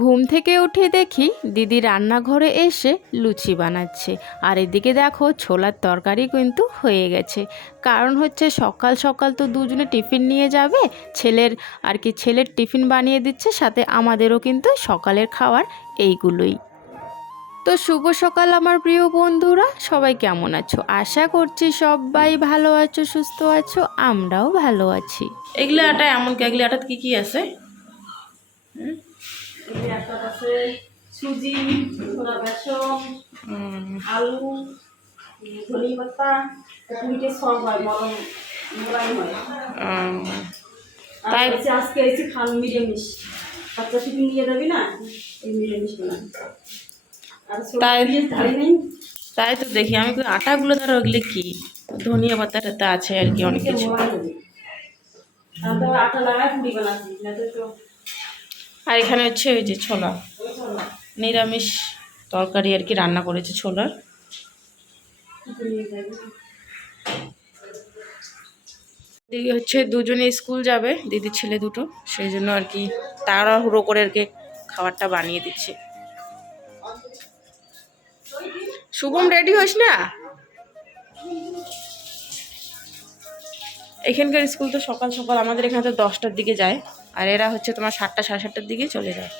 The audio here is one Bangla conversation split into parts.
ঘুম থেকে উঠে দেখি দিদি রান্নাঘরে এসে লুচি বানাচ্ছে। আর এদিকে দেখো ছোলার তরকারি কিন্তু হয়ে গেছে। কারণ হচ্ছে সকাল সকাল তো দুজনে টিফিন নিয়ে যাবে, ছেলের আর কি ছেলের টিফিন বানিয়ে দিচ্ছে, সাথে আমাদেরও কিন্তু সকালের খাওয়ার এইগুলোই। তো শুভ সকাল আমার প্রিয় বন্ধুরা, সবাই কেমন আছো? আশা করছি সবাই ভালো আছো, সুস্থ আছো, আমরাও ভালো আছি। এগুলো আটা এমন এগুলো আটাত কি কি আছে? সুজি বেসন আলু ধনি পাতা মিটে সব হয় মোলাই হয়। তাই- হচ্ছে আজকে এসে খান নিরামিষ। বাচ্চা টিফিন নিয়ে যাবি না? এই তাই- তাই তো দেখি আমি আটাগুলো ধরো ওগুলো কি? ধনিয়া পাতা টাতা আছে আর কি অনেক কিছু। আটা লাগায় পুরি বানাচ্ছি না তো তো আর এখানে হচ্ছে ওই যে ছোলা। নিরামিষ তরকারি আর কি রান্না করেছে ছোলার। দিদি হচ্ছে দুজনে স্কুল যাবে, দিদির ছেলে দুটো, সেই জন্য আর কি তাড়াহুড়ো করে আর কি খাবারটা বানিয়ে দিচ্ছে। শুভম রেডি হইস না? এখানকার স্কুল তো সকাল সকাল আমাদের এখানে তো দশটার দিকে যায়, আর এরা হচ্ছে তোমার সাতটা, সাড়ে সাতটার দিকে চলে যায়।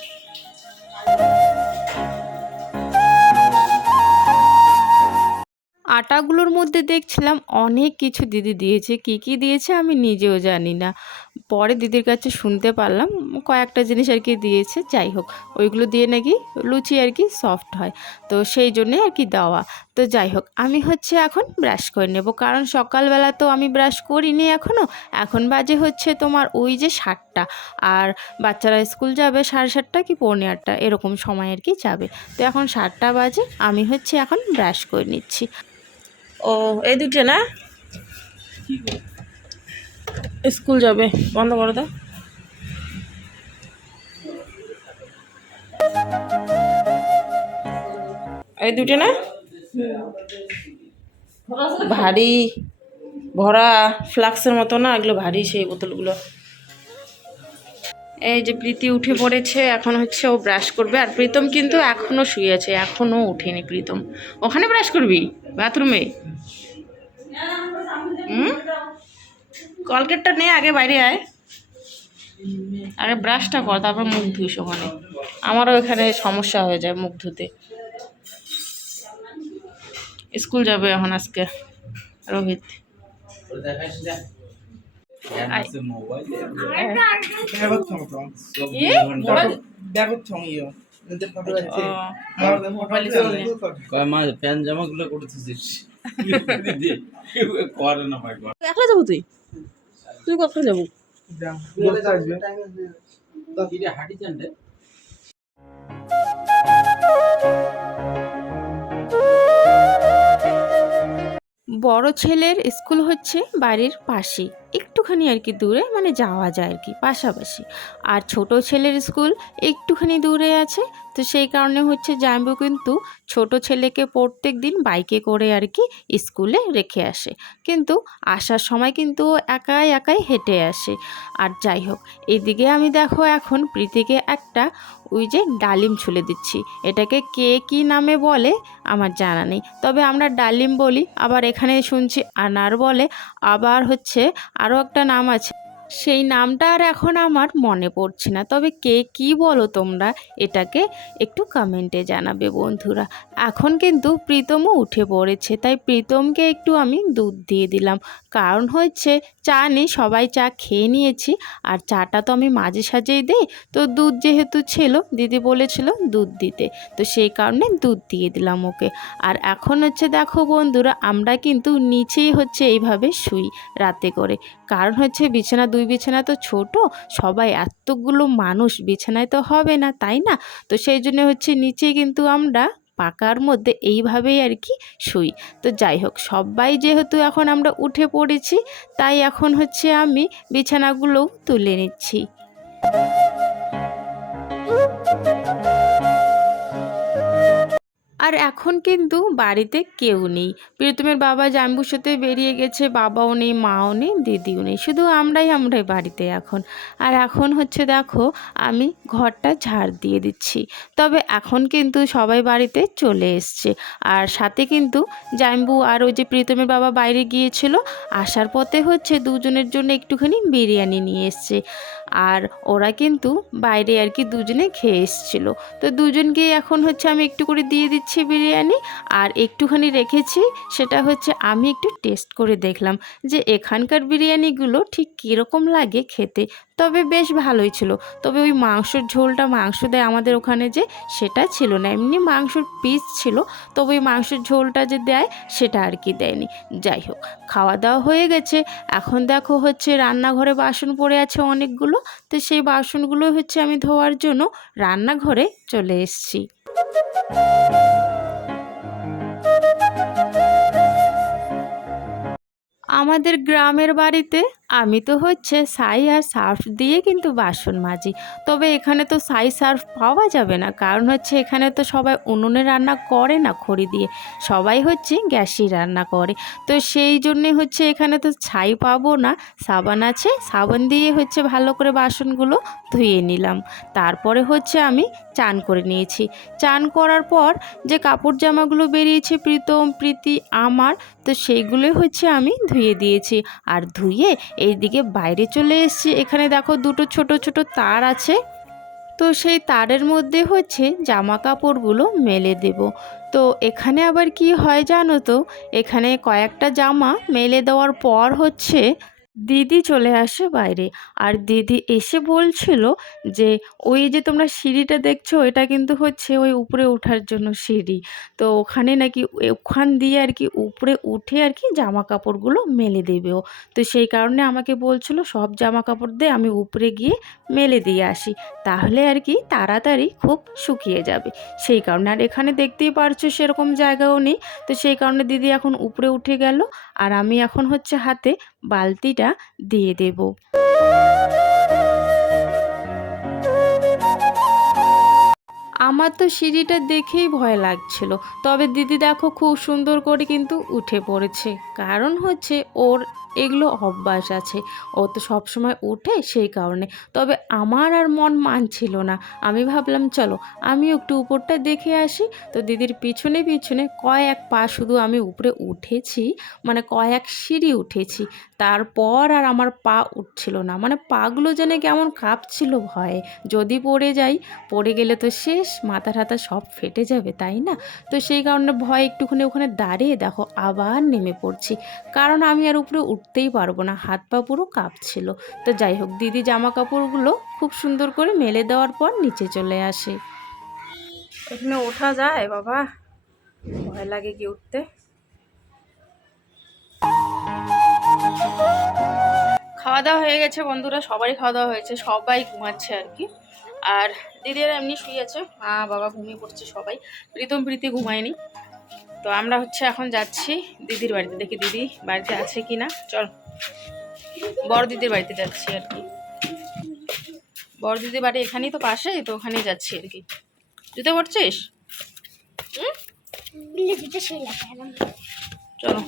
আটাগুলোর মধ্যে দেখছিলাম অনেক কিছু দিদি দিয়েছে। কি কি দিয়েছে আমি নিজেও জানি না। পরে দিদির কাছে শুনতে পারলাম, কয়েকটা জিনিস আর কি দিয়েছে। যাই হোক, ওইগুলো দিয়ে নাকি লুচি আর কি সফট হয়। তো সেই জন্যে আর কি দেওয়া। তো যাই হোক, আমি হচ্ছে এখন ব্রাশ করে নেব। কারণ সকালবেলা তো আমি ব্রাশ করিনি এখনও এখন বাজে হচ্ছে তোমার ওই যে সাতটা। আর বাচ্চারা স্কুল যাবে সাড়ে সাতটা কি পৌনে আটটা, এরকম সময় আর কি যাবে। তো এখন সাতটা বাজে, আমি হচ্ছে এখন ব্রাশ করে নিচ্ছি। ও, এই দুটো না? স্কুল যাবে, বন্ধ করে দাও। এই দুটো না? ভারী, ভরা, ফ্লাক্সের মতো না, এগুলো ভারী সেই বোতলগুলো। এই যে প্রীতি উঠে পড়েছে, এখন হচ্ছে ও ব্রাশ করবে। আর প্রীতম কিন্তু এখনও শুয়ে আছে, এখনও উঠেনি প্রীতম। ওখানে ব্রাশ করবি? বাথরুমে হুম? কলকেটটা নে, আগে বাইরে আয়। আগে ব্রাশটা কর, তারপর মুখ ধুইস ওখানে। আমারও এখানে সমস্যা হয়ে যায় মুখ ধুতে। স্কুল যাবে এখন আজকে, রোহিত। প্যান জামা গুলো করতেছিস করে না ভাই একলা যাব তুই? তুই কখন যাব? বড় ছেলের স্কুল হচ্ছে বাড়ির পাশেই। একটুখানি আর কি দূরে মানে যাওয়া যায় আর কি, পাশাপাশি। আর ছোট ছেলের স্কুল একটুখানি দূরে আছে তো সেই কারণে হচ্ছে জাম্বু কিন্তু ছোট ছেলেকে প্রত্যেক দিন বাইকে করে আর কি স্কুলে রেখে আসে। কিন্তু আসার সময় কিন্তু একাই একাই হেঁটে আসে। আর যাই হোক, এদিকে আমি দেখো এখন প্রীতিকে একটা ওই যে ডালিম ছুলে দিচ্ছি। এটাকে কে কি নামে বলে আমার জানা নেই। তবে আমরা ডালিম বলি, আবার এখানে শুনছি আনার বলে। আবার হচ্ছে আরও একটা নাম আছে। সেই নামটা আর এখন আমার মনে পড়ছে না। তবে কে কি বলো তোমরা? এটাকে একটু কমেন্টে জানাবে বন্ধুরা। এখন কিন্তু প্রীতমও উঠে পড়েছে, তাই প্রীতমকে একটু আমি দুধ দিয়ে দিলাম। কারণ হচ্ছে চা নেই, সবাই চা খেয়ে নিয়েছি, আর চাটা তো আমি মাঝে সাঝেই দিই। তো দুধ যেহেতু ছিল, দিদি বলেছিল দুধ দিতে। তো সেই কারণে দুধ দিয়ে দিলাম ওকে। আর এখন হচ্ছে দেখো বন্ধুরা, আমরা কিন্তু নিচেই হচ্ছে এইভাবে শুই রাতে করে। কারণ হচ্ছে বিছানা দুই বিছানা তো ছোট, সবাই এতগুলো মানুষ বিছানায় তো হবে না, তাই না? তো সেই জন্য হচ্ছে নিচে কিন্তু আমরা পাকার মধ্যে এইভাবেই আর কি শুই। তো যাই হোক, সবাই যেহেতু এখন আমরা উঠে পড়েছি, তাই এখন হচ্ছে আমি বিছানাগুলোও তুলে নিচ্ছি। আর এখন কিন্তু বাড়িতে কেউ নেই। প্রীতমের বাবা জাম্বুর সাথে বেরিয়ে গেছে, বাবাও নেই, মাও নেই, দিদিও নেই। শুধু আমরাই আমরাই বাড়িতে এখন। আর এখন হচ্ছে দেখো, আমি ঘরটা ঝাড় দিয়ে দিচ্ছি। তবে এখন কিন্তু সবাই বাড়িতে চলে এসছে। আর সাথে কিন্তু জাম্বু আর ওই যে প্রীতমের বাবা বাইরে গিয়েছিল, আসার পথে হচ্ছে দুজনের জন্য একটুখানি বিরিয়ানি নিয়ে এসছে। আর ওরা কিন্তু বাইরে আর কি দুজনে খেয়ে এসছিল। তো দুজনকেই এখন হচ্ছে আমি একটু করে দিয়ে দিচ্ছি। বিরিয়ানি আর একটুখানি রেখেছি, সেটা হচ্ছে আমি একটু টেস্ট করে দেখলাম যে এখানকার বিরিয়ানিগুলো ঠিক কীরকম লাগে খেতে। তবে বেশ ভালোই ছিল। তবে ওই মাংসর ঝোলটা মাংস দেয় আমাদের ওখানে যে সেটা ছিল না। এমনি মাংসর পিস ছিল, তবে ওই মাংসের ঝোলটা যে দেয় সেটা আর কি দেয়নি। যাই হোক, খাওয়া দাওয়া হয়ে গেছে। এখন দেখো হচ্ছে রান্নাঘরে বাসন পড়ে আছে অনেকগুলো, তো সেই বাসনগুলো হচ্ছে আমি ধোয়ার জন্য রান্নাঘরে চলে এসেছি। আমাদের গ্রামের বাড়িতে আমি তো হচ্ছে সাই আর সার্ফ দিয়ে কিন্তু বাসন মাজি। তবে এখানে তো সাই সার্ফ পাওয়া যাবে না। কারণ হচ্ছে এখানে তো সবাই উনুনে রান্না করে না খড়ি দিয়ে। সবাই হচ্ছে গ্যাসেই রান্না করে। তো সেই জন্যে হচ্ছে এখানে তো ছাই পাবো না। সাবান আছে। সাবান দিয়ে হচ্ছে ভালো করে বাসনগুলো ধুয়ে নিলাম। তারপরে হচ্ছে আমি চান করে নিয়েছি। চান করার পর যে কাপড় জামাগুলো বেরিয়েছে প্রীতম, প্রীতি, আমার, তো সেইগুলোই হচ্ছে আমি ধুয়ে দিয়েছি। আর ধুয়ে এইদিকে বাইরে চলে এসছি। এখানে দেখো দুটো ছোট ছোট তার আছে। তো সেই তারের মধ্যে হচ্ছে জামা কাপড়গুলো মেলে দেব। তো এখানে আবার কি হয় জানো তো? এখানে কয়েকটা জামা মেলে দেওয়ার পর হচ্ছে দিদি চলে আসে বাইরে। আর দিদি এসে বলছিল যে, ওই যে তোমরা সিঁড়িটা দেখছ, এটা কিন্তু হচ্ছে ওই উপরে ওঠার জন্য সিঁড়ি। তো ওখানে নাকি ওখান দিয়ে আর কি উপরে উঠে আর কি জামা কাপড়গুলো মেলে দেবে ও। তো সেই কারণে আমাকে বলছিল, সব জামা কাপড় দিয়ে আমি উপরে গিয়ে মেলে দিয়ে আসি। তাহলে আর কি তাড়াতাড়ি খুব শুকিয়ে যাবে। সেই কারণে আর এখানে দেখতেই পারছ সেরকম জায়গাও নেই। তো সেই কারণে দিদি এখন উপরে উঠে গেল। আর আমি এখন হচ্ছে হাতে বালতিটা দিয়ে দেব। আমার তো সিঁড়িটা দেখেই ভয় লাগছিল। তবে দিদি দেখো খুব সুন্দর করে কিন্তু উঠে পড়েছে। কারণ হচ্ছে ওর এগুলো অভ্যাস আছে। ও তো সবসময় উঠে সেই কারণে। তবে আমার আর মন মানছিল না। আমি ভাবলাম, চলো আমি একটু উপরটা দেখে আসি। তো দিদির পিছনে পিছনে কয়েক পা শুধু আমি উপরে উঠেছি মানে কয়েক সিঁড়ি উঠেছি। তারপর আর আমার পা উঠছিল না। মানে পাগুলো যেন কেমন কাঁপছিল ভয়ে। যদি পড়ে যাই, পড়ে গেলে তো শেষ। মাথা ঠাতা সব ফেটে যাবে, তাই না? তো সেই কারণে ভয় একটুখানি ওখানে দাঁড়িয়ে দেখো, আবার নেমে পড়ছি। কারণ আমি আর উপরে উঠতেই পারব না, হাত পা পুরো কাঁপছিল। তো যাই হোক, দিদি জামা কাপড়গুলো খুব সুন্দর করে মেলে দেওয়ার পর নিচে চলে আসে। এখানে ওঠা যায়, বাবা। ভয় লাগে কি উঠতে। খাওয়া দাওয়া হয়ে গেছে বন্ধুরা, সবারই খাওয়া দাওয়া হয়েছে, সবাই ঘুমাচ্ছে আর কি। আর দিদিরা এমনি শুয়ে আছে মা বাবা ঘুমিয়ে পড়ছে সবাই। প্রীতম প্রীতি ঘুমায়নি। তো আমরা হচ্ছে এখন যাচ্ছি দিদির বাড়িতে। দেখি দিদি বাড়িতে আছে কি না চল বড় দিদির বাড়িতে যাচ্ছি আর কি। বড় দিদির বাড়ি এখানেই তো পাশেই তো ওখানেই যাচ্ছি আর কি। জুতো পড়ছিস চলো।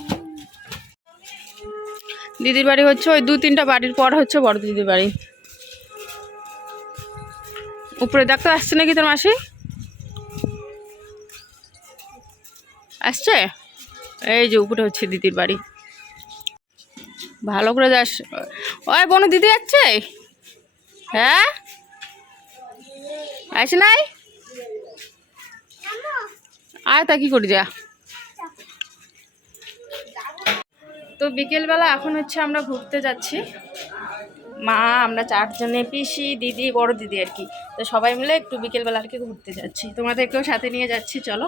দিদির বাড়ি হচ্ছে ওই দু তিনটা বাড়ির পর হচ্ছে বড় দিদির বাড়ি। উপরে ডাক্তার আসছে নাকি তোর মাসি? আসছে? এই যে উপরে হচ্ছে দিদির বাড়ি। ভালো করে যাস। ওই বোন, দিদি যাচ্ছে? হ্যাঁ? আসে নাই? আয় তা কি করি যা। তো বিকেলবেলা এখন হচ্ছে আমরা ঘুরতে যাচ্ছি। মা, আমরা চারজনে পিসি, দিদি, বড় দিদি আর কি। তো সবাই মিলে একটু বিকেলবেলা আর কি ঘুরতে যাচ্ছি। তোমাদেরকেও সাথে নিয়ে যাচ্ছি, চলো।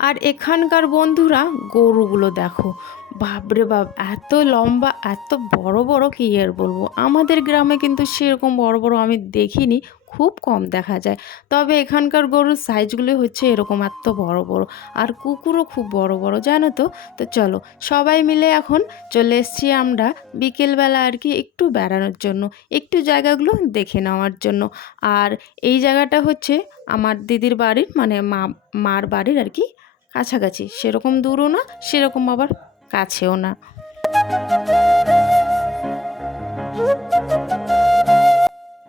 আর এখানকার বন্ধুরা, গরুগুলো দেখো। বাপরে বাপ, এত লম্বা, এত বড় বড় কি আর বলব? আমাদের গ্রামে কিন্তু সেরকম বড় বড় আমি দেখিনি। খুব কম দেখা যায়। তবে এখানকার গরুর সাইজগুলো হচ্ছে এরকম এত বড় বড়। আর কুকুরও খুব বড় বড়, জানো তো? তো চলো, সবাই মিলে এখন চলে এসেছি আমরা বিকেলবেলা আর কি একটু বেড়ানোর জন্য, একটু জায়গাগুলো দেখে নেওয়ার জন্য। আর এই জায়গাটা হচ্ছে আমার দিদির বাড়ির মানে মা, মার বাড়ির আর কি কাছাকাছি। সেরকম দূরও না, সেরকম আবার কাছেও না।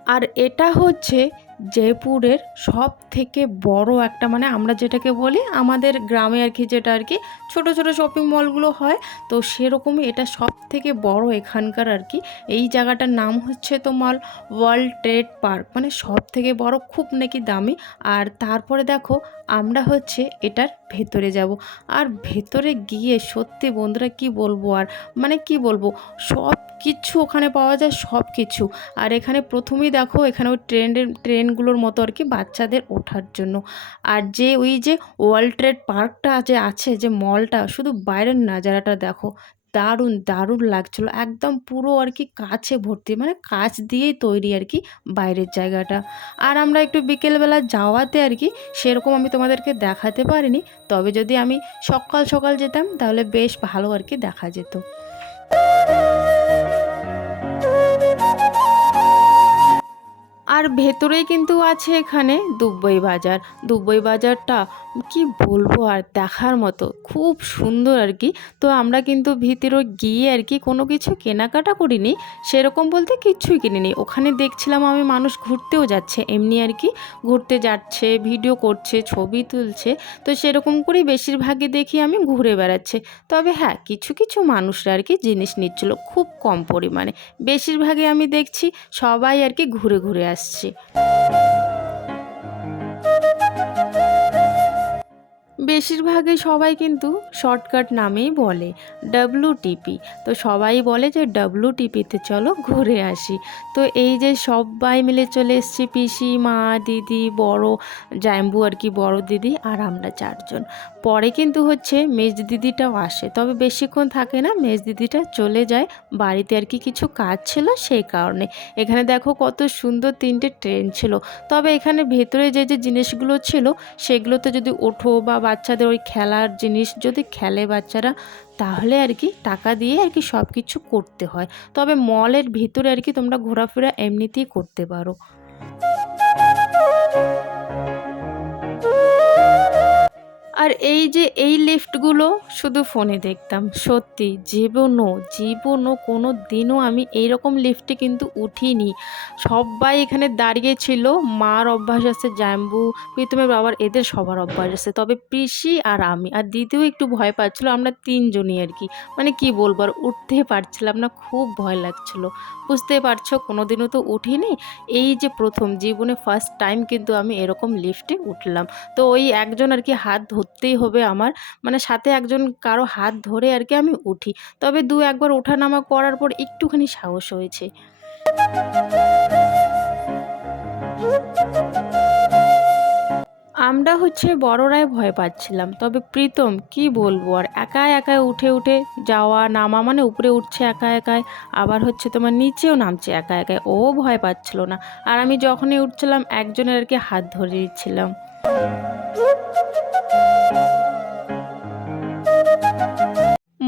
আর এটা হচ্ছে জয়পুরের সব থেকে বড় একটা মানে আমরা যেটাকে বলি আমাদের গ্রামে আর কি যেটা আর কি ছোট ছোট শপিং মলগুলো হয়। তো সেরকমই এটা সব থেকে বড় এখানকার আর কি। এই জায়গাটার নাম হচ্ছে তোমার ওয়ার্ল্ড ট্রেড পার্ক। মানে সব থেকে বড় খুব নাকি দামি। আর তারপরে দেখো আমরা হচ্ছে এটার ভেতরে যাব। আর ভেতরে গিয়ে সত্যি বন্ধুরা কি বলব আর মানে কি বলব সব কিছু ওখানে পাওয়া যায় সব কিছু আর এখানে প্রথমেই দেখো, এখানে ওই ট্রেনের ট্রেনগুলোর মতো আর কি বাচ্চাদের ওঠার জন্য। আর যে ওই যে ওয়ার্ল্ড ট্রেড পার্কটা যে আছে যে মলটা, শুধু বাইরের নাজারাটা দেখো দারুণ দারুণ লাগছিল। একদম পুরো আর কি কাছে ভর্তি মানে কাচ দিয়েই তৈরি আর কি বাইরের জায়গাটা। আর আমরা একটু বিকেলবেলা যাওয়াতে আর কি সেরকম আমি তোমাদেরকে দেখাতে পারিনি। তবে যদি আমি সকাল সকাল যেতাম তাহলে বেশ ভালো আর কি দেখা যেত। আর ভেতরেই কিন্তু আছে এখানে দুব্বই বাজার। দুব্বই বাজারটা কি বলব আর দেখার মতো? খুব সুন্দর আর কি। তো আমরা কিন্তু ভিতরে গিয়ে আর কি কোনো কিছু কেনাকাটা করিনি, সেরকম বলতে কিচ্ছুই কিনিনি। ওখানে দেখছিলাম আমি মানুষ ঘুরতেও যাচ্ছে, এমনি আর কি ঘুরতে যাচ্ছে ভিডিও করছে, ছবি তুলছে। তো সেরকম করেই বেশিরভাগই দেখি আমি ঘুরে বেড়াচ্ছে। তবে হ্যাঁ কিছু কিছু মানুষরা আর কি জিনিস নিচ্ছিল খুব কম পরিমাণে। বেশিরভাগই আমি দেখছি সবাই আর কি ঘুরে ঘুরে আসছে। বেশিরভাগই সবাই কিন্তু শর্টকাট নামেই বলে ডাব্লুটিপি তো সবাই বলে যে ডাব্লুটিপিতে চলো ঘুরে আসি। তো এই যে সবাই মিলে চলে এসেছি, পিসি, মা, দিদি, বড়, জাম্বু আর কি, বড় দিদি আর আমরা চারজন। পরে কিন্তু হচ্ছে মেজ দিদিটাও আসে। তবে বেশিক্ষণ থাকে না, মেজ দিদিটা চলে যায়। বাড়িতে আর কি কিছু কাজ ছিল সেই কারণে। এখানে দেখো কত সুন্দর তিনটে ট্রেন ছিল। তবে এখানে ভেতরে যে যে জিনিসগুলো ছিল, সেগুলোতে যদি ওঠো বা বাচ্চাদের ওই খেলার জিনিস যদি খেলে বাচ্চারা, তাহলে আর কি টাকা দিয়ে আর কি সব কিছু করতে হয়। তবে মলের ভিতরে আর কি তোমরা ঘোরাফেরা এমনিতেই করতে পারো। আর এই যে এই লিফটগুলো শুধু ফোনে দেখতাম। সত্যি, জীবনও জীবনও কোনো দিনও আমি এইরকম লিফটে কিন্তু উঠিনি। সবাই এখানে দাঁড়িয়ে ছিল, মার অভ্যাস আছে জাম্বু প্রীতমের বাবার, এদের সবার অভ্যাস আছে। তবে পিসি আর আমি, আর দিদিও একটু ভয় পাচ্ছিল, আমরা তিনজনই আর কি। মানে কি বলব, আর উঠতে পারছিলাম না, খুব ভয় লাগছিল। বুঝতে পারছ কোনো দিনও তো উঠিনি। এই যে প্রথম, জীবনে ফার্স্ট টাইম কিন্তু আমি এরকম লিফটে উঠলাম। তো ওই একজন আর কি হাত ধরতেই হবে আমার। মানে সাথে একজন কারও হাত ধরে আর কি আমি উঠি। তবে দু একবার ওঠানামা করার পর একটুখানি সাহস হয়েছে। আমরা হচ্ছে বড়রাই ভয় পাচ্ছিলাম। তবে প্রীতম, কি বলব আর? একা একা উঠে উঠে যাওয়া, নামা মানে উপরে উঠছে একা একাই, আবার হচ্ছে তোমার নিচেও নামছে একা একাই। ও ভয় পাচ্ছিল না। আর আমি যখনই উঠছিলাম, একজনের আর কি হাত ধরে দিচ্ছিলাম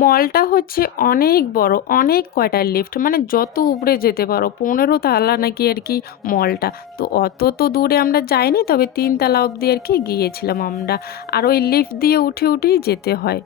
মলটা হচ্ছে অনেক বড়, অনেক কয়টা লিফট মানে যত উপরে যেতে পারো, পনেরো তালা নাকি আর কি মলটা। তো অত তো দূরে আমরা যাইনি, তবে তিন তালা অবধি আর কি গিয়েছিলাম আমরা। আর ওই লিফট দিয়ে উঠে উঠেই যেতে হয়।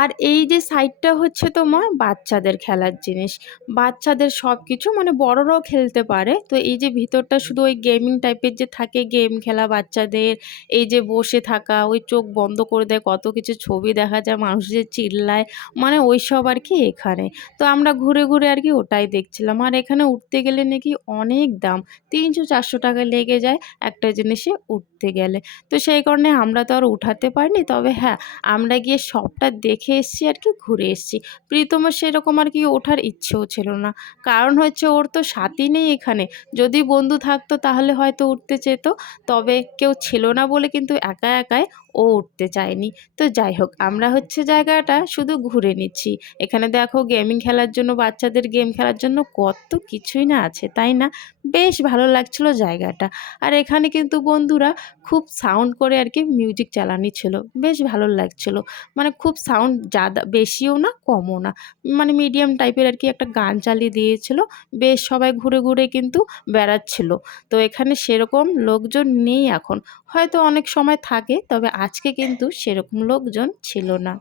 আর এই যে সাইডটা হচ্ছে তোমার বাচ্চাদের খেলার জিনিস। বাচ্চাদের সব কিছু মানে বড়রাও খেলতে পারে। তো এই যে ভিতরটা শুধু ওই গেমিং টাইপের যে থাকে গেম খেলা বাচ্চাদের, এই যে বসে থাকা, ওই চোখ বন্ধ করে দেয়, কত কিছু ছবি দেখা যায়, মানুষ যে চিল্লায় মানে ওই সব আর কি এখানে। তো আমরা ঘুরে ঘুরে আর কি ওটাই দেখছিলাম। আর এখানে উঠতে গেলে নাকি অনেক দাম, তিনশো চারশো টাকা লেগে যায় একটা জিনিসে উঠতে গেলে। তো সেই কারণে আমরা তো আর উঠাতে পারিনি, তবে হ্যাঁ আমরা গিয়ে সবটা দেখে এসছি, আর কি ঘুরে এসছি। প্রীতমের সেরকম আর কি ওঠার ইচ্ছেও ছিল না। কারণ হচ্ছে ওর তো সাথী নেই এখানে। যদি বন্ধু থাকতো তাহলে হয়তো উঠতে চেত। তবে কেউ ছিল না বলে কিন্তু একা একাই ও উঠতে চায়নি। তো যাই হোক, আমরা হচ্ছে জায়গাটা শুধু ঘুরে নিচ্ছি। এখানে দেখো গেমিং খেলার জন্য, বাচ্চাদের গেম খেলার জন্য কত কিছুই না আছে, তাই না? বেশ ভালো লাগছিল জায়গাটা। আর এখানে কিন্তু বন্ধুরা খুব সাউন্ড করে আর কি মিউজিক চালানি ছিল। বেশ ভালো লাগছিল। মানে খুব সাউন্ড জাদা বেশিও না, কমও না। মানে মিডিয়াম টাইপের আর কি একটা গান চালিয়ে দিয়েছিল। বেশ সবাই ঘুরে ঘুরে কিন্তু বেড়াচ্ছিল। তো এখানে সেরকম লোকজন নেই এখন। হয়তো অনেক সময় থাকে, তবে আজকে কিন্তু সেরকম লোকজন ছিল না।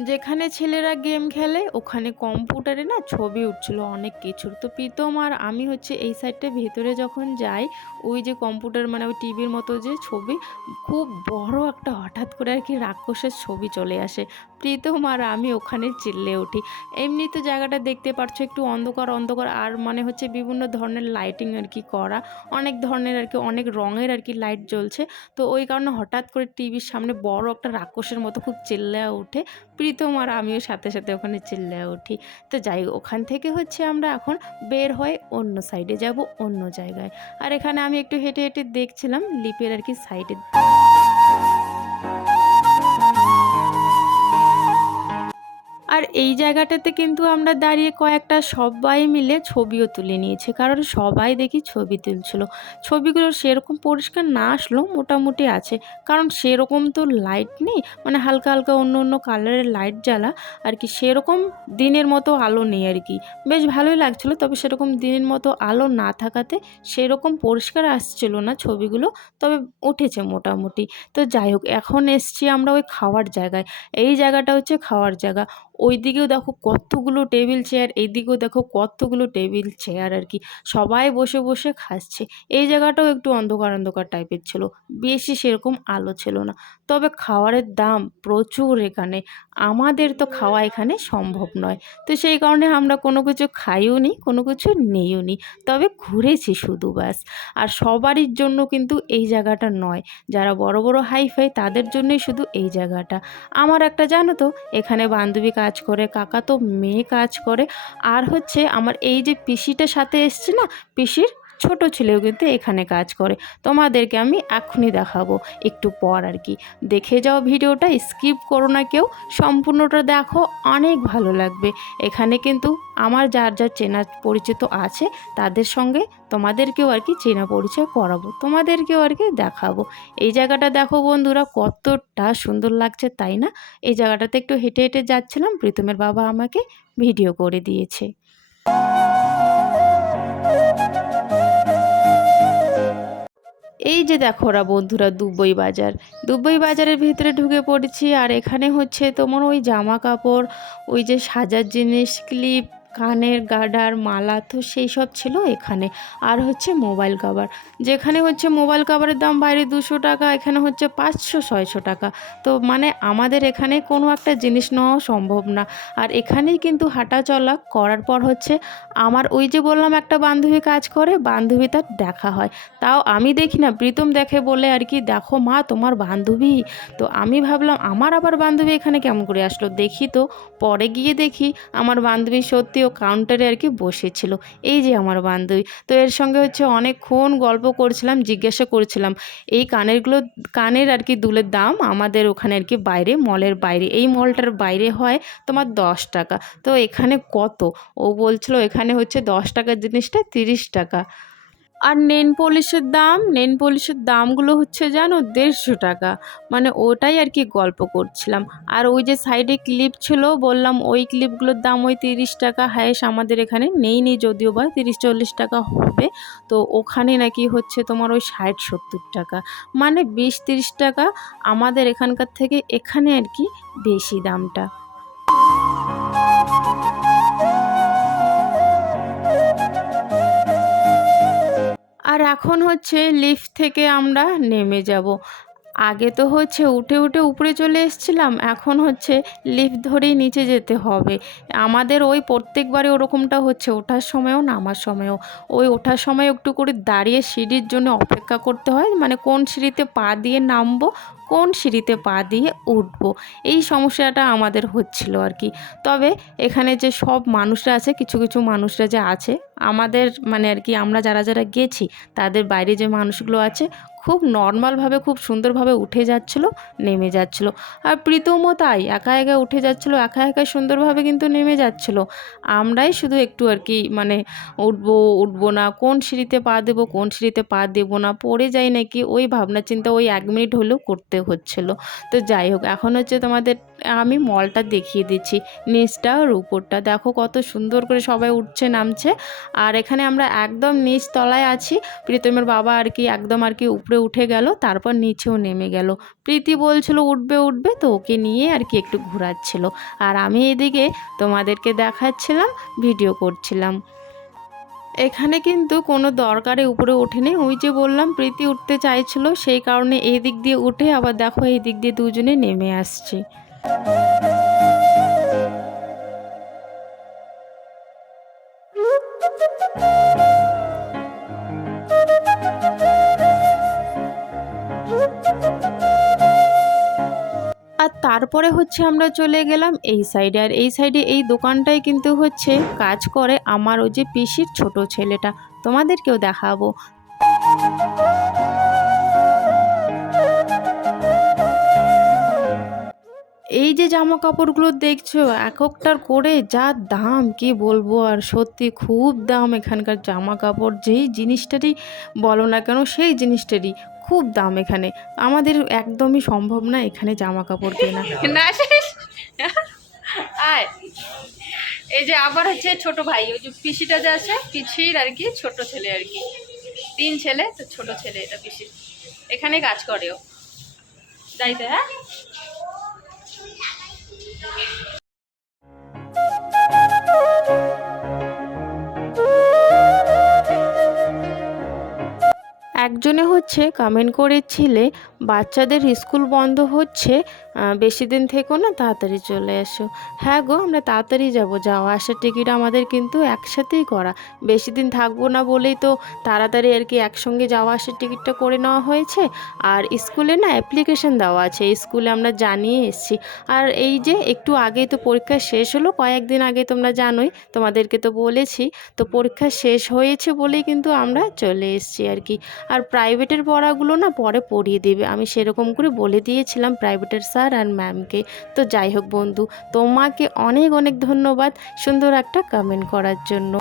যেখানে ছেলেরা গেম খেলে, ওখানে কম্পিউটারে না ছবি উঠছিল অনেক কিছুর। তো প্রীতম আর আমি হচ্ছে এই সাইডটা ভেতরে যখন যাই, ওই যে কম্পিউটার মানে ওই টিভির মতো যে ছবি, খুব বড় একটা হঠাৎ করে আর কি রাক্ষসের ছবি চলে আসে। প্রীতম আর আমি ওখানে চিল্লে উঠি। এমনি তো জায়গাটা দেখতে পারছ, একটু অন্ধকার অন্ধকার, আর মানে হচ্ছে বিভিন্ন ধরনের লাইটিং আর কি করা। অনেক ধরনের আর কি, অনেক রঙের আর কি লাইট জ্বলছে। তো ওই কারণে হঠাৎ করে টিভির সামনে বড় একটা রাক্ষসের মতো খুব চিল্লা উঠে। প্রীতম আর আমিও সাথে সাথে ওখানে চিল্লা উঠি। তো যাই, ওখান থেকে হচ্ছে আমরা এখন বের হয়ে অন্য সাইডে যাব, অন্য জায়গায়। আর এখানে আমি একটু হেঁটে হেঁটে দেখছিলাম, লিপের আর কি সাইডে আর এই জায়গাটাতে কিন্তু আমরা দাঁড়িয়ে কয়েকটা সবাই মিলে ছবিও তুলে নিয়েছে। কারণ সবাই দেখি ছবি তুলছিল। ছবিগুলো সেরকম পরিষ্কার না আসলেও মোটামুটি আছে। কারণ সেরকম তো লাইট নেই। মানে হালকা হালকা অন্য অন্য কালারের লাইট জ্বালা। আর কি সেরকম দিনের মতো আলো নেই আর কি। বেশ ভালোই লাগছিল। তবে সেরকম দিনের মতো আলো না থাকাতে সেরকম পরিষ্কার আসছিল না ছবিগুলো। তবে উঠেছে মোটামুটি। তো যাই হোক, এখন এসছি আমরা ওই খাওয়ার জায়গায়। এই জায়গাটা হচ্ছে খাওয়ার জায়গা। ওই দিকেও দেখো কতগুলো টেবিল চেয়ার, এইদিকেও দেখো কতগুলো টেবিল চেয়ার আর কি। সবাই বসে বসে খাচ্ছে। এই জায়গাটাও একটু অন্ধকার অন্ধকার টাইপের ছিল। বেশি সেরকম আলো ছিল না। তবে খাওয়ারের দাম প্রচুর এখানে। আমাদের তো খাওয়া এখানে সম্ভব নয়। তো সেই কারণে আমরা কোনো কিছু খাইও নি, কোনো কিছু নেইও নি। তবে ঘুরেছি শুধু ব্যাস। আর সবারই জন্য কিন্তু এই জায়গাটা নয়। যারা বড় বড় হাইফাই তাদের জন্যই শুধু এই জায়গাটা। আমার একটা জানো তো, এখানে বান্ধবী কাজ করে, কাকা তো মেয়ে কাজ করে। আর হচ্ছে আমার এই যে পিসিটার সাথে এসছে না, পিসির? ছোট ছেলেও কিন্তু এখানে কাজ করে। তোমাদেরকে আমি এখনই দেখাবো একটু পর আর কি। দেখে যাও ভিডিওটা, স্কিপ করো না কেউ। সম্পূর্ণটা দেখো, অনেক ভালো লাগবে। এখানে কিন্তু আমার যার যার চেনা পরিচিত আছে, তাদের সঙ্গে তোমাদেরকেও আর কি চেনা পরিচয় করাবো, তোমাদেরকেও আর কি দেখাবো। এই জায়গাটা দেখো বন্ধুরা, কতটা সুন্দর লাগছে, তাই না? এই জায়গাটাতে একটু হেঁটে হেঁটে যাচ্ছিলাম, প্রীতমের বাবা আমাকে ভিডিও করে দিয়েছে। এই যে দেখো ওরা বন্ধুরা দুবই বাজার। দুবই বাজারের ভিতরে ঢুকে পড়েছি আর এখানে হচ্ছে তোমার ওই জামা কাপড়, ওই যে সাজার জিনিস ক্লিপ কানের গার্ডার মালা তো সেই সব ছিল এখানে। আর হচ্ছে মোবাইল কভার। যেখানে হচ্ছে মোবাইল কভারের দাম বাইরে দুশো টাকা, এখানে হচ্ছে পাঁচশো, ছয়শো টাকা। তো মানে আমাদের এখানে কোনো একটা জিনিস নেওয়া সম্ভব না। আর এখানেই কিন্তু হাঁটা চলা করার পর হচ্ছে আমার ওই যে বললাম একটা বান্ধবী কাজ করে, বান্ধবী তার দেখা হয়। তাও আমি দেখি না, প্রীতম দেখে বলে আর কি, দেখো মা, তোমার বান্ধবী। তো আমি ভাবলাম, আমার আবার বান্ধবী এখানে কেমন করে আসলো? দেখি তো, পরে গিয়ে দেখি, আমার বান্ধবী সত্যি ও কাউন্টারে আর কি বসেছিল। এই যে আমার বান্ধবী। তো এর সঙ্গে হচ্ছে অনেকক্ষণ গল্প করছিলাম, জিজ্ঞাসা করছিলাম। এই কানেরগুলো, কানের আর কি দুলের দাম আমাদের ওখানে আর কি বাইরে, মলের বাইরে। এই মলটার বাইরে হয় তোমার দশ টাকা। তো এখানে কত? ও বলছিল এখানে হচ্ছে দশ টাকার জিনিসটা তিরিশ টাকা। আর নেন পলিশের দাম, নেন পলিশের দামগুলো হচ্ছে জানো দেড়শো টাকা। মানে ওটাই আর কি গল্প করছিলাম। আর ওই যে সাইডে ক্লিপ ছিল, বললাম ওই ক্লিপগুলোর দাম ওই তিরিশ টাকা হায়েস আমাদের এখানে নেই নেই যদিও বা তিরিশ চল্লিশ টাকা হবে। তো ওখানে নাকি হচ্ছে তোমার ওই ষাট সত্তর টাকা। মানে বিশ তিরিশ টাকা আমাদের এখানকার থেকে এখানে আর কি বেশি দামটা। আর এখন হচ্ছে লিফট থেকে আমরা নেমে যাব। আগে তো হচ্ছে উঠে উঠে উপরে চলে এসেছিলাম, এখন হচ্ছে লিফট ধরেই নিচে যেতে হবে। আমাদের ওই প্রত্যেকবারে ওরকমটা হচ্ছে, ওঠার সময়ও নামার সময়ও। ওই ওঠার সময় একটু করে দাঁড়িয়ে সিঁড়ির জন্য অপেক্ষা করতে হয় মানে কোন সিঁড়িতে পা দিয়ে নামবো, কোন সিঁড়িতে পা দিয়ে উঠবো, এই সমস্যাটা আমাদের হচ্ছিল আর কি। তবে এখানে যে সব মানুষরা আছে, কিছু কিছু মানুষরা যে আছে, আমাদের মানে আর কি আমরা যারা যারা গেছি, তাদের বাইরে যে মানুষগুলো আছে খুব নর্মালভাবে খুব সুন্দরভাবে উঠে যাচ্ছিল, নেমে যাচ্ছিল। আর প্রীতমও তাই, একা একা উঠে যাচ্ছিল, একা একা সুন্দরভাবে কিন্তু নেমে যাচ্ছিল। আমরাই শুধু একটু আর কি মানে উঠবো উঠবো না, কোন সিঁড়িতে পা দেবো, কোন সিঁড়িতে পা দেবো না, পড়ে যাই নাকি, ওই ভাবনা চিন্তা ওই এক মিনিট হলেও করতে হচ্ছিল। তো যাই হোক, এখন হচ্ছে তোমাদের, আমি মলটা দেখিয়ে দিচ্ছি, নিচটা আর উপরটা। দেখো কত সুন্দর করে সবাই উঠছে, নামছে। আর এখানে আমরা একদম নিচ তলায় আছি, প্রীতমের বাবা আর কি একদম আর কি উপরে উঠে গেল, তারপর নিচেও নেমে গেল। প্রীতি বলছিল, উঠবে উঠবে। তো ওকে নিয়ে আর কি একটু ঘোরাচ্ছিল। আর আমি এদিকে তোমাদেরকে দেখাচ্ছিলাম, ভিডিও করছিলাম। এখানে কিন্তু কোনো দরকারে উপরে ওঠেনি। ওই যে বললাম, প্রীতি উঠতে চাইছিল, সেই কারণে এই দিক দিয়ে উঠে, আবার দেখো এই দিক দিয়ে দুজনে নেমে আসছে। তারপরে হচ্ছে আমরা চলে গেলাম এই সাইডে আর এই সাইডে এই দোকানটাই কিন্তু হচ্ছে কাজ করে আমার ওই যে পিসির ছোট ছেলেটা। তোমাদেরকেও দেখাবো। এই যে জামা কাপড়গুলো দেখছ, এক একটার করে যা দাম, কি বলব? আর সত্যি খুব দাম এখানকার জামা কাপড়। যেই জিনিসটারই বলো না কেন, সেই জিনিসটারই। খুব দাম এখানে। আমাদের একদমই সম্ভব না এখানে জামা কাপড় কেনা। না আয়। এই যে আবার হচ্ছে ছোট ভাই, ওই যে পিসিটা যে আছে, পিসির আর কি, ছোট ছেলে আর কি। তিন ছেলে, তো ছোট ছেলে এটা পিসির। এখানে কাজ করে ও। যাইতে হ্যাঁ? একজনে হচ্ছে কমেন্ট করেছিলে বাচ্চাদের স্কুল বন্ধ হচ্ছে বেশি দিন থেকো না, তাড়াতাড়ি চলে এসো। হ্যাঁ গো, আমরা তাড়াতাড়ি যাব যাওয়া আসার টিকিট আমাদের কিন্তু একসাথেই করা। বেশি দিন থাকব না বলেই তো তাড়াতাড়ি আর কি একসঙ্গে যাওয়া, আসার টিকিটটা করে নেওয়া হয়েছে। আর স্কুলে না অ্যাপ্লিকেশন দেওয়া আছে স্কুলে আমরা জানিয়ে এসেছি। আর এই যে একটু আগেই তো পরীক্ষা শেষ হলো, কয়েকদিন আগে তোমরা জানোই, তোমাদেরকে তো বলেছি। তো পরীক্ষা শেষ হয়েছে বলেই কিন্তু আমরা চলে এসেছি আর কি। আর প্রাইভেটের পড়াগুলো না পরে পড়িয়ে দেবে। আমি সেরকম করে বলে দিয়েছিলাম প্রাইভেটের স্যার আর ম্যামকে তো যাই হোক বন্ধু, তোমাকে অনেক অনেক ধন্যবাদ সুন্দর একটা কমেন্ট করার জন্য।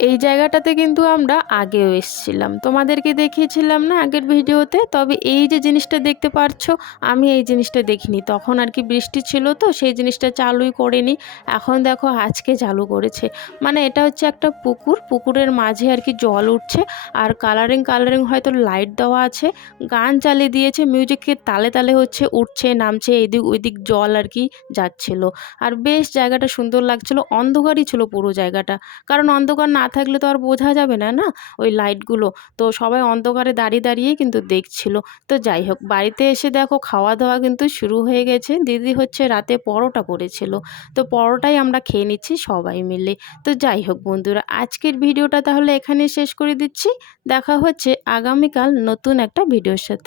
এই জায়গাটাতে কিন্তু আমরা আগেও এসেছিলাম। তোমাদেরকে দেখিয়েছিলাম না আগের ভিডিওতে? তবে এই যে জিনিসটা দেখতে পারছ, আমি এই জিনিসটা দেখিনি। তখন আর কি বৃষ্টি ছিল তো, সেই জিনিসটা চালুই করেনি। এখন দেখো আজকে চালু করেছে। মানে এটা হচ্ছে একটা পুকুর। পুকুরের মাঝে আর কি জল উঠছে। আর কালারিং কালারিং হয়তো লাইট দেওয়া আছে। গান চালিয়ে দিয়েছে। মিউজিকের তালে তালে হচ্ছে উঠছে, নামছে, এদিক ওইদিক জল আর কি যাচ্ছিল। আর বেশ জায়গাটা সুন্দর লাগছিল। অন্ধকারই ছিল পুরো জায়গাটা। কারণ অন্ধকার না থাকলে তো আর বোঝা যাবে না না? ওই লাইটগুলো তো সবাই অন্ধকারে দাঁড়িয়ে দাঁড়িয়েই কিন্তু দেখছিল। তো যাই হোক, বাড়িতে এসে দেখো খাওয়া দাওয়া কিন্তু শুরু হয়ে গেছে। দিদি হচ্ছে রাতে পরোটা করেছিল। তো পরোটাই আমরা খেয়ে নিচ্ছি সবাই মিলে। তো যাই হোক বন্ধুরা, আজকের ভিডিওটা তাহলে এখানে শেষ করে দিচ্ছি। দেখা হচ্ছে আগামীকাল নতুন একটা ভিডিওর সাথে।